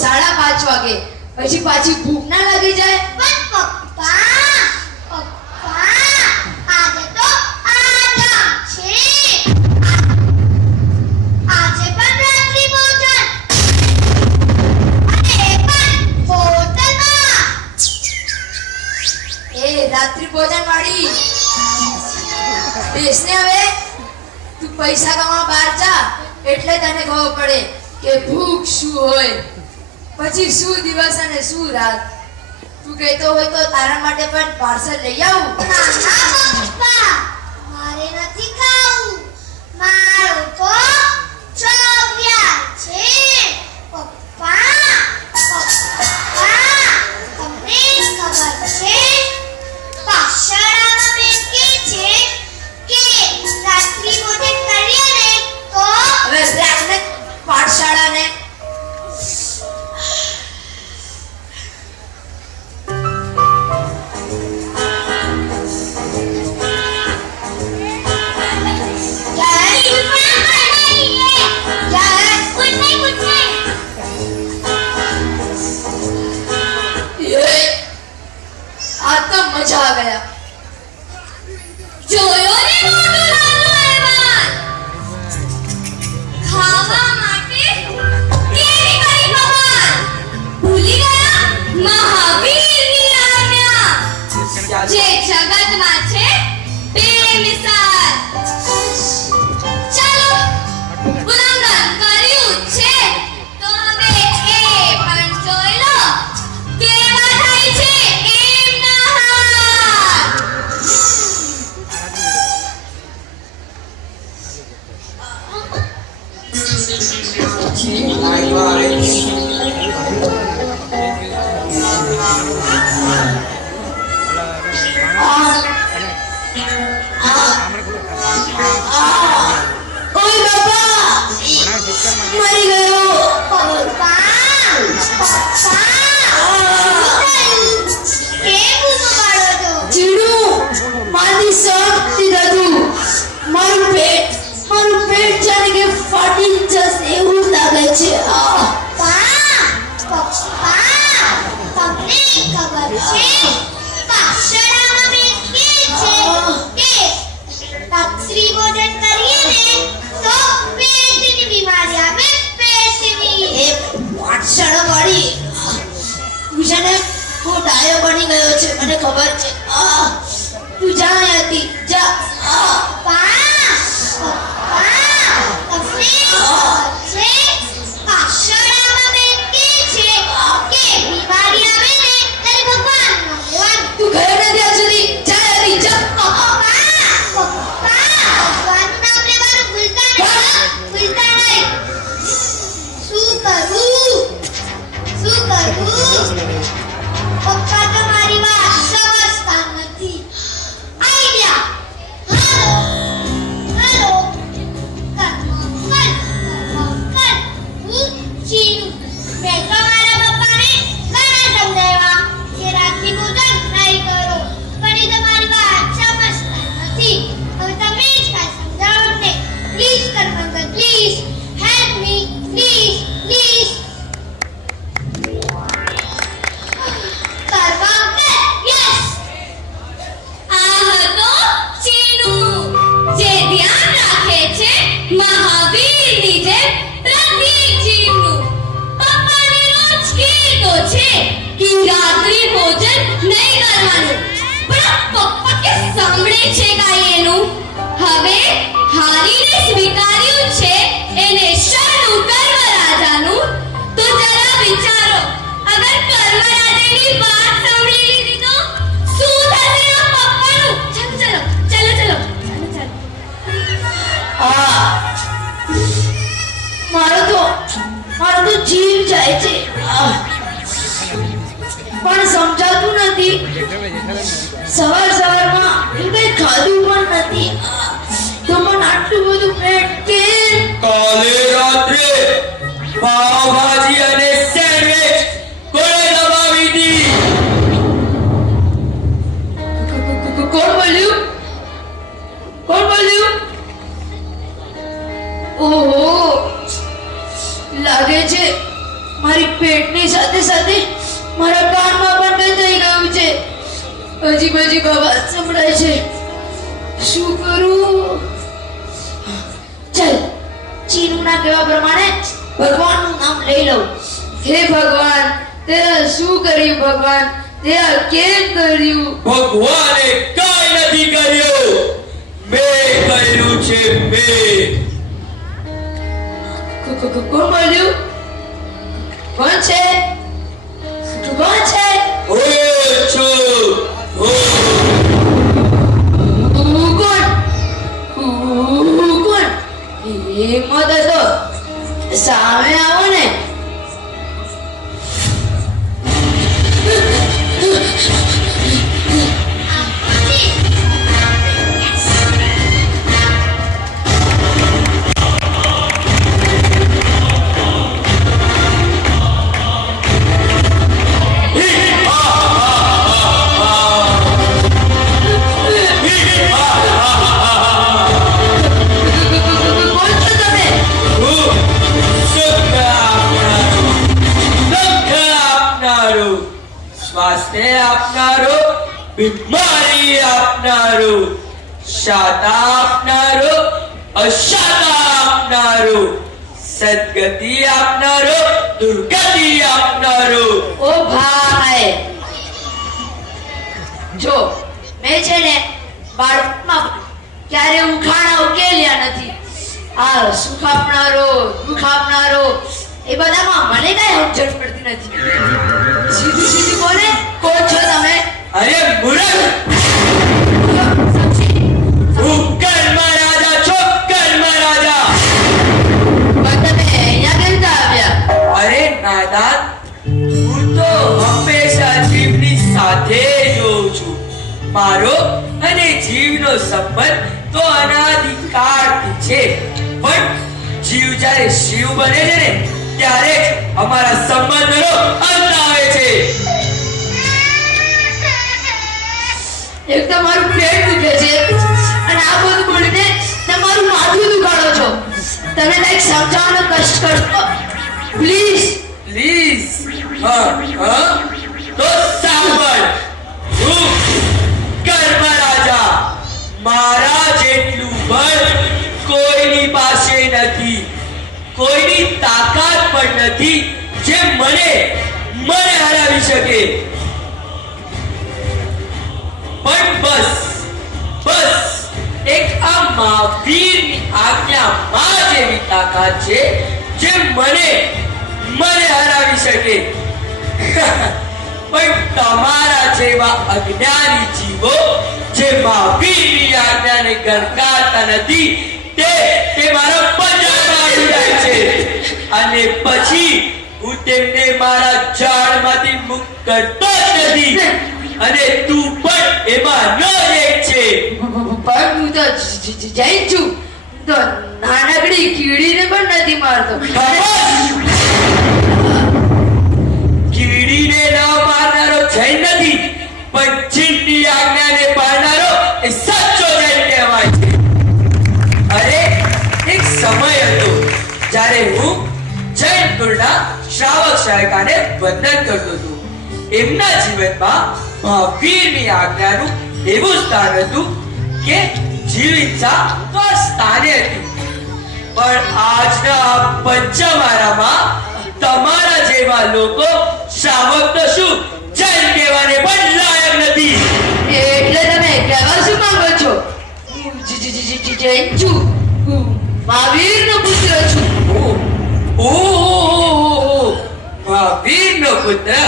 5:30 વાગે, પછી પાછી ભૂખ ના લાગી જાય? પણ પપ્પા આજે તો આરામ છે. આજે પણ રાત્રિ ભોજન, અને એ પણ હોટલમાં. એ રાત્રિ ભોજન વાળી બેસને. હવે તું પૈસા કમાવા બહાર જા, એટલે તને ખબર પડે કે ભૂખ શું હોય, પછી શું દિવસ અને શું રાત. તું કહેતો હોય તો તારા માટે પણ પાર્સલ લઈ આવું. ના પપ્પા, મારે નથી ખાવું. મારો તો ચોવ્યા છે. પપ્પા તમને ખબર છે, પાઠશાળામાં બેન કહે છે કે રાત્રિ ભોજન કરીએ ને તો હવે રાખને પાઠશાળાને. આ તો મજા આ ગયા. જોયો ને મોટું લાલુ એવાન, ખાવા માટે કેવી કરી ભગવાન. ભૂલી ગયા મહાવીરની આજ્ઞા, જે જગતમાં છે બેમિસાલ. ચાલો ઉલ્લંઘન કર્યું છે તો હવે એ પણ જોઈ લો કેવા થાય છે એમના હાથ. ઓય બાપા, મરી ગયો. ચીડું, મારી શક્તિ હતું. મારું પેટ જાણે કે ફાટી જશે એવું લાગે છે. પાઠશાળા વાળી તું છે ને, તું ડાયો બની ગયો છે, મને ખબર છે. તું જા અહીંયાથી, જા. તું ઘરે નથી ત્યાં સુધી, જા અહીંયાથી, જા. પપ્પા તો મારી વાત સમજતા નથી. આઈડિયા. હેલો હું ચીનું. મેં તો મારા પપ્પાને ઘણા સમજાવ્યા કે રાત્રિ ભોજન નહીં કરો, પણ એ તો મારી વાત સમજતા નથી. હવે તમે જ કાંઈ સમજાવો ને. Please Karamangal, please help me, please please. મહાવીરની જેમ પ્રતિક જીવનું. પપ્પાને રોજ કીધો છે કે રાત્રિ ભોજન નહીં કરવાનું, પણ પપ્પા કે સાંભળે છે કાંઈ એનું. હવે હારીને સ્વીકાર્યું છે એને શરણું કર્મરાજાનું. તો જરા વિચારો, અગર કર્મરાજાની વાત સાંભળી લીધી તો શું થશે આ પપ્પાનું. ચલો ચલો ચલો ચલો ચલો. મારો તો જીવ જાય છે, પણ સમજાતું નથી. સવારમાં કઈ ખાધું પણ નથી, તો મને આટલું બધું પેટ કેમ? કાલે રાત્રે પાવભાજી અને સેન્ડવિચ કોણે દબાવી હતી? કોણ બોલ્યું? ઓહો, લાગે છે મારી પેટની સાથે સાથે મારા કાનમાં પણ કંઈ થઈ ગયું છે. અજીબ અજીબ અવાજ સંભળાય છે. શું કરું? ચાલ, ચીનુના કહેવા પ્રમાણે ભગવાનનું નામ લઈ લઉં. હે ભગવાન, તે શું કર્યું? ભગવાન, તે આ કેમ કર્યું? ભગવાને કાંઈ નથી કર્યું, મેં કર્યું છે. મેં. કોણ બોલ્યું? કોણ છે? તું કોણ છે? હું છું. તું કોણ? હિંમત હતો સામે આવો ને. કોણ છો તમે? સ્વાસ્થ્ય આપનારો, બીમારી આપનારો, શાતા આપનારો, અશાતા આપનારો, સદગતિ આપનારો, દુર્ગતિ આપનારો. ઓ ભાઈ, જો મેં છે ને બાળપણમાં ક્યારે ઉખાણા ઉકેલ્યા નથી. આ સુખ આપનારો, દુઃખ આપનારો, એ બધામાં મને કઈ સમજણ પડતી નથી. સીધું સીધું બોલે, કોણ છો તમે? અરે મૂર્ખ, સમજી. હું કર્મ રાજા છું, કર્મ રાજા. પણ તમે અહીંયા કેમ આવ્યા? અરે નાદાન, હું તો હંમેશા જીવની સાથે જોઉં છું. મારો અને જીવનો સંબંધ તો અનાદિકાળથી છે, પણ જીવ જ્યારે શિવ બને છે ને ત્યારે જ અમારા સંબંધનો અંત આવે છે. એક તો મારું પેટ દુખે છે અને આ બધું બોલીને તમારું માથું દુખાડો છો. તમે કંઈક સમજાવવાનો કષ્ટ કરશો પ્લીઝ. પ્લીઝ. તો સાંભળ, હું કર્મ રાજા. મારા જેટલું બળ કોઈની પાસે નથી, કોઈની તાકાત પણ નથી જે મને હરાવી શકે. પણ બસ એક આ મહાવીરની આજ્ઞામાં જેવી તાકાત છે જે મને હરાવી શકે. પણ તમારા જેવા અજ્ઞાની જીવો જે મહાવીરની આજ્ઞાને ગણકારતા નથી તે મારા પંજામાં આવી જાય છે અને પછી હું તેમને મારા ઝાડમાંથી મુક્ત કરતો જ નથી. અને તું પણ એમાં એક છે. પણ હું તો જૈન છું. તો નાનકડી કીડીને પણ નથી મારતો. કીડીને ન મારનારો જૈન નથી, પણ જીવની આજ્ઞાને પાળનારો એ સાચો જૈન કહેવાય છે. અરે એક સમય હતો જ્યારે હું જૈન કુળના શ્રાવક શ્રાવિકાને વંદન કરતો હતો. એમના જીવનમાં મહાવીરની આજ્ઞાનું એવું સ્થાન હતું કે જીવ ઈચ્છા તો સ્થાને હતી. પણ આજના પંચમારામાં તમારા જેવા લોકો શ્રાવક તો શું જૈન કહેવાને પણ લાયક નથી. એટલે તમે કહેવા શું માંગો છો? હું જૈન છું. હું મહાવીરનો પુત્ર છું. ઓહો, મહાવીરનો પુત્ર.